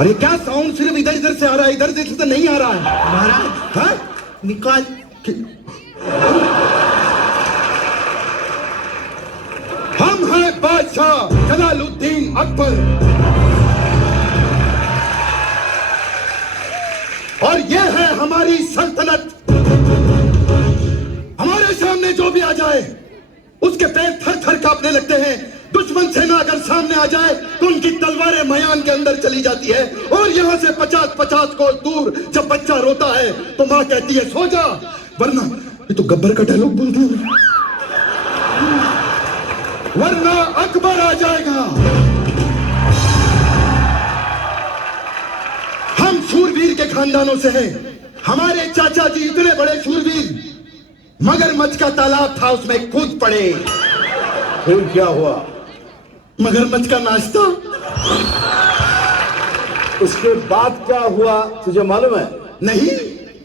अरे क्या साउंड सिर्फ इधर इधर से आ रहा है, इधर से तो नहीं आ रहा है। महाराज हाँ? निकाल। हम हैं बादशाह जलालुद्दीन अकबर, और ये है हमारी सल्तनत। हमारे सामने जो भी आ जाए उसके पैर थर थर कांपने लगते हैं। दुश्मन सेना अगर सामने आ जाए तो उनकी तलवारें मयान के अंदर चली जाती है, और यहां से 50-50 कोस दूर जब बच्चा रोता है तो मां कहती है सो जा, वरना ये तो गब्बर का डायलॉग बोल दिया, वरना अकबर आ जाएगा। हम शूरवीर के खानदानों से हैं। हमारे चाचा जी इतने बड़े शूरवीर, मगरमच्छ का तालाब था, उसमें कूद पड़े। फिर क्या हुआ? मगरमच्छ का नाश्ता। उसके बाद क्या हुआ तुझे मालूम है? नहीं।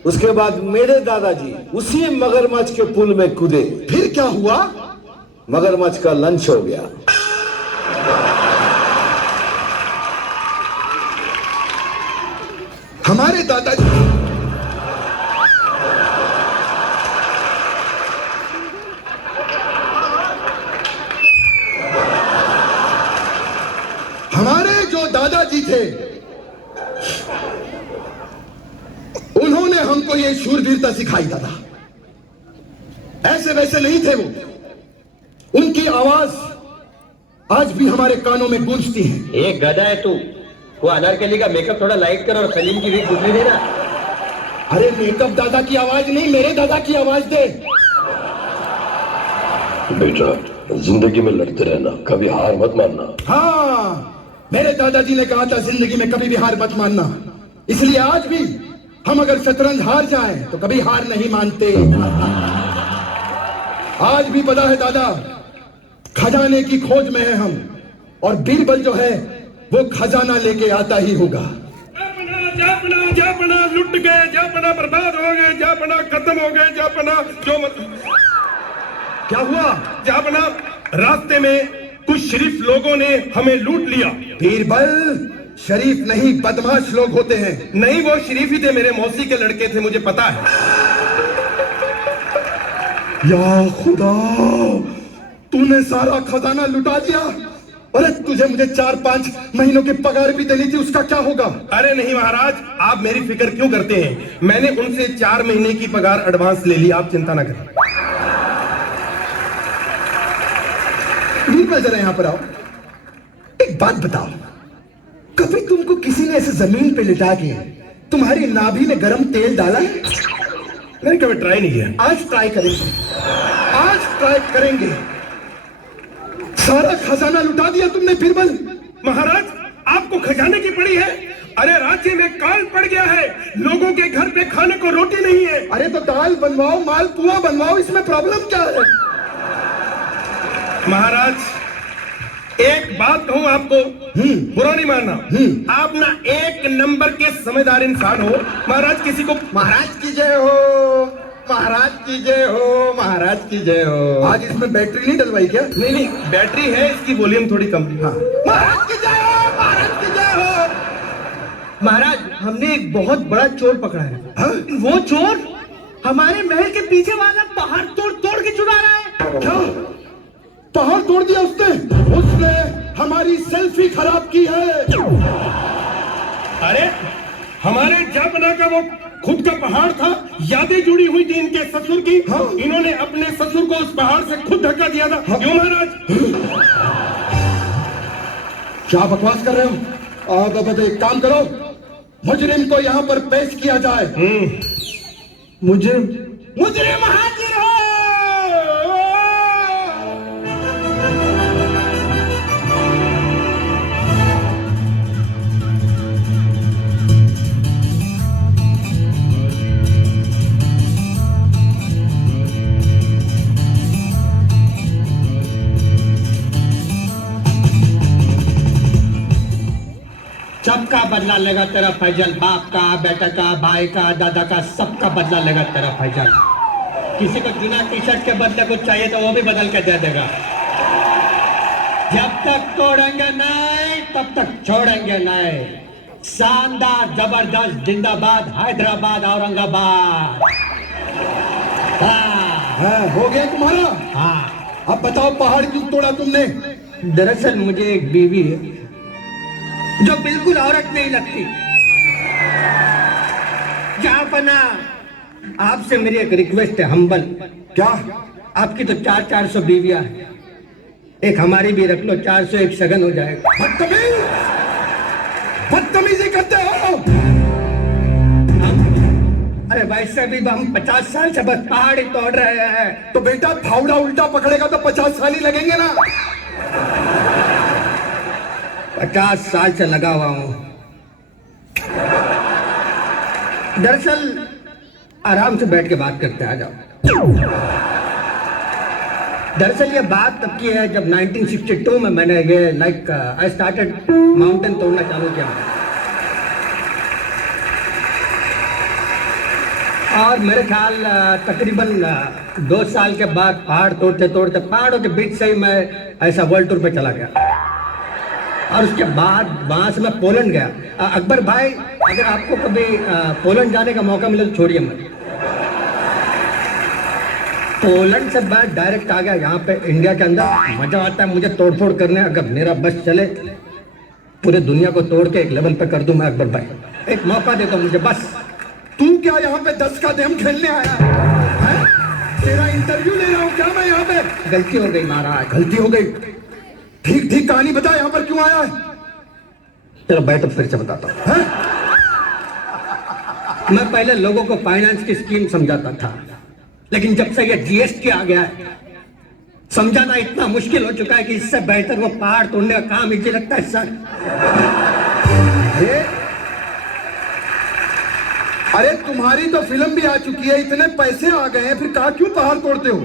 उसके बाद मेरे दादाजी उसी मगरमच्छ के पुल में कूदे। फिर क्या हुआ? मगरमच्छ का लंच हो गया। हमारे दादाजी दादाजी थे, उन्होंने हमको ये शूरवीरता सिखाई। दादा ऐसे वैसे नहीं थे वो, उनकी आवाज आज भी हमारे कानों में गूंजती है। एक गधा है तू, वो अनारकली का मेकअप थोड़ा लाइट कर और सलीम की विग दूसरी देना। अरे मेकअप दादा की आवाज नहीं, मेरे दादा की आवाज दे। बेटा जिंदगी में लड़ते रहना, कभी हार मत मानना। हाँ, मेरे दादाजी ने कहा था जिंदगी में कभी भी हार मत मानना, इसलिए आज भी हम अगर शतरंज हार जाएं तो कभी हार नहीं मानते। आज भी पता है दादा, खजाने की खोज में है हम, और बीरबल जो है वो खजाना लेके आता ही होगा। जापना जापना लुट गए, जापना बर्बाद हो गए, जापना खत्म हो गए, जापना जो क्या हुआ? जापना रास्ते में कुछ शरीफ लोगों ने हमें लूट लिया। बीरबल शरीफ नहीं, बदमाश लोग होते हैं। नहीं, वो शरीफ ही थे, मेरे मौसी के लड़के थे, मुझे पता है। या खुदा, तूने सारा खजाना लुटा दिया। अरे तुझे मुझे 4-5 महीनों की पगार भी देनी थी, उसका क्या होगा? अरे नहीं महाराज, आप मेरी फिक्र क्यों करते हैं? मैंने उनसे 4 महीने की पगार एडवांस ले ली, आप चिंता ना करें। जरा यहाँ पर आओ, एक बात बताओ, कभी तुमको किसी ने ऐसे जमीन पे लिटा के तुम्हारी नाभि में गरम तेल डाला है? मैंने कभी ट्राई नहीं किया। आज ट्राई करेंगे, आज ट्राई करेंगे। सारा खजाना लुटा दिया तुमने बीरबल। महाराज, आपको खजाने की पड़ी है? अरे राज्य में काल पड़ गया है, लोगों के घर पे खाने को रोटी नहीं है। अरे तो दाल बनवाओ, मालपुआ बनवाओ, इसमें प्रॉब्लम क्या है? महाराज, एक बात कहूं आपको, बुरा नहीं मानना, आप ना एक नंबर के समझदार इंसान हो। महाराज किसी को महाराज की जय हो, महाराज की जय हो, महाराज की जय हो। आज इसमें बैटरी नहीं डलवाई क्या? नहीं नहीं, बैटरी है, इसकी वॉल्यूम थोड़ी कम। हाँ। महाराज की जय हो, महाराज की जय हो। महाराज, हमने एक बहुत बड़ा चोर पकड़ा है। हाँ? वो चोर हमारे महल के पीछे वाला पहाड़ तोड़ तोड़ के चुरा रहा है। क्या पहाड़ तोड़ दिया उसने? उसने हमारी सेल्फी खराब की है। अरे हमारे जापना का वो खुद का पहाड़ था, यादें जुड़ी हुई थी इनके ससुर की। हाँ? इन्होंने अपने ससुर को उस पहाड़ से खुद धक्का दिया था। हाँ? क्यों महाराज? क्या बकवास कर रहे हो? अब एक काम करो, मुजरिम को यहाँ पर पेश किया जाए। मुजरिम हाजिर हो। सबका बदला लेगा तेरा फैजल, बाप का, बेटा का, भाई का, दादा का, सबका बदला लेगा तेरा फैजल। किसी को चुना टी शर्ट के बदले कुछ चाहिए तो वो भी बदल के दे देगा। जब तक तोड़ेंगे नहीं तब तक छोड़ेंगे नहीं। शानदार, जबरदस्त, जिंदाबाद, हैदराबाद, औरंगाबाद। हाँ, हो गया तुम्हारा? हाँ। अब बताओ पहाड़ क्यों तोड़ा तुमने? दरअसल मुझे एक बीवी है जो बिल्कुल औरत नहीं लगती। जापना, आपसे मेरी एक रिक्वेस्ट है, हम्बल। क्या? आपकी तो 400 बीवियां हैं, एक हमारी भी रख लो, 401 सगन हो जाएगा। बदतमीज, बदतमीजी करते हो। अरे वैसे भी हम 50 साल से बस पहाड़ ही तोड़ रहे हैं। तो बेटा फावड़ा उल्टा पकड़ेगा तो 50 साल ही लगेंगे ना। 50 साल से लगा हुआ हूं। दरअसल आराम से बैठ के बात करते हैं, आ जाओ। दरअसल ये बात तब की है जब 1962 में मैंने ये आई स्टार्टेड माउंटेन तोड़ना चालू किया। और मेरे ख्याल तकरीबन 2 साल के बाद पहाड़ तोड़ते तोड़ते पहाड़ों के बीच से ही मैं ऐसा वर्ल्ड टूर पे चला गया। और उसके बाद वहां से मैं पोलैंड गया। अकबर भाई, अगर आपको कभी पोलैंड जाने का मौका मिले तो छोड़िए मत। पोलैंड से मैं डायरेक्ट आ गया यहाँ पे इंडिया के अंदर। मजा आता है मुझे तोड़फोड़ करने। अगर मेरा बस चले पूरे दुनिया को तोड़ के एक लेवल पे कर दूं मैं अकबर भाई। एक मौका दे दो मुझे बस। तू क्या यहाँ पे 10 का देम खेलने आया है? तेरा इंटरव्यू ले रहा हूँ क्या मैं यहाँ पे? गलती हो गई महाराज। गलती हो गई? ठीक ठीक कहानी बता, यहाँ पर क्यों आया है? चलो बैठो, फिर से बताता हूँ। मैं पहले लोगों को फाइनेंस की स्कीम समझाता था, लेकिन जब से ये जीएसटी आ गया है समझाना इतना मुश्किल हो चुका है कि इससे बेहतर वो पहाड़ तोड़ने का काम इजी लगता है सर। अरे तुम्हारी तो फिल्म भी आ चुकी है, इतने पैसे आ गए हैं, फिर कहा क्यों पहाड़ तोड़ते हो?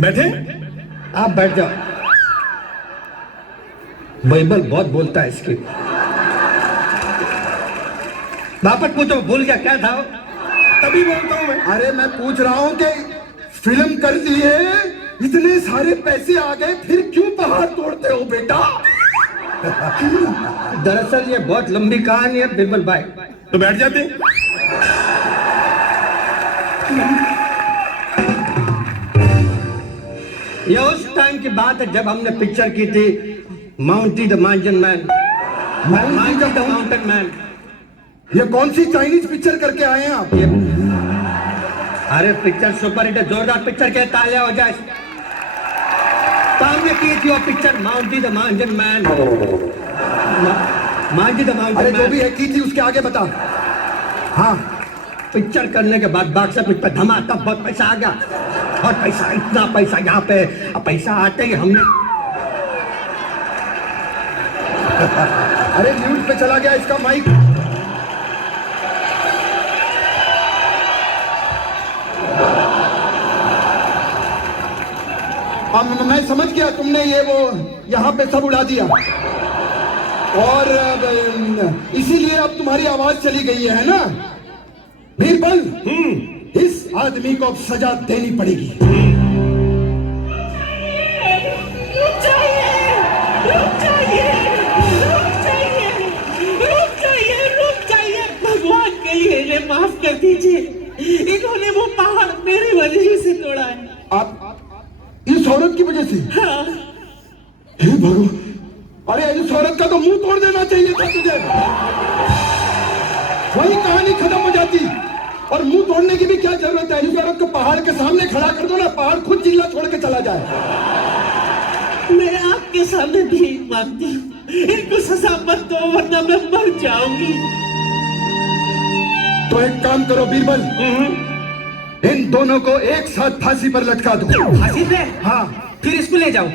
बैठे। आप बैठ जाओ। बाइबल बहुत बोलता है इसकी। वापस पूछो, भूल गया क्या था? तभी बोलता हूं मैं। अरे मैं पूछ रहा हूँ कि फिल्म कर दी है, इतने सारे पैसे आ गए, फिर क्यों पहाड़ तोड़ते हो बेटा? दरअसल ये बहुत लंबी कहानी है बिरबल भाई। तो बैठ जाते। ये उस टाइम की बात है जब हमने पिक्चर की थी Mounty the mountain man. Mounty the mountain man. ये कौन सी चाइनीज पिक्चर करके आए हैं आप? अरे पिक्चर सुपर हिट है, जोरदार पिक्चर के तालियां हो जाए। तो हमने की थी वो picture माउंटी the mountain man. Mounty the mountain. अरे जो भी है की थी, उसके आगे बता। हाँ, पिक्चर करने के बाद बाक्सा पिच पे धमाका, बहुत पैसा आ गया। और पैसा, इतना पैसा यहाँ पे। अब पैसा आते ही हमने अरे न्यूज पे चला गया इसका माइक। मैं समझ गया, तुमने ये वो यहाँ पे सब उड़ा दिया और इसीलिए अब तुम्हारी आवाज चली गई है ना? बीरबल, इस आदमी को अब सजा देनी पड़ेगी। रुक जाइए, रुक जाइए, रुक जाइए, रुक जाइए, रुक जाइए। भगवान के लिए इन्हें माफ कर दीजिए। इन्होंने वो पहाड़ मेरी वजह से तोड़ा है। आप इस औरत की वजह से? हाँ। हे भगवान, अरे इस औरत का तो मुंह तोड़ देना चाहिए था तुझे। वही कहानी खत्म हो जाती। और मुंह तोड़ने की भी क्या जरूरत है? इस औरत को पहाड़ के सामने खड़ा कर दो ना, पहाड़ खुद चिल्ला छोड़ के चला जाए। मैं आपके सामने भीख मांगती हूँ, इनको सजा मत दो वरना मैं मर जाऊंगी। तो एक काम करो बीरबल, इन दोनों को एक साथ फांसी पर लटका दो। फांसी पे? हाँ। फिर इसको ले जाओ।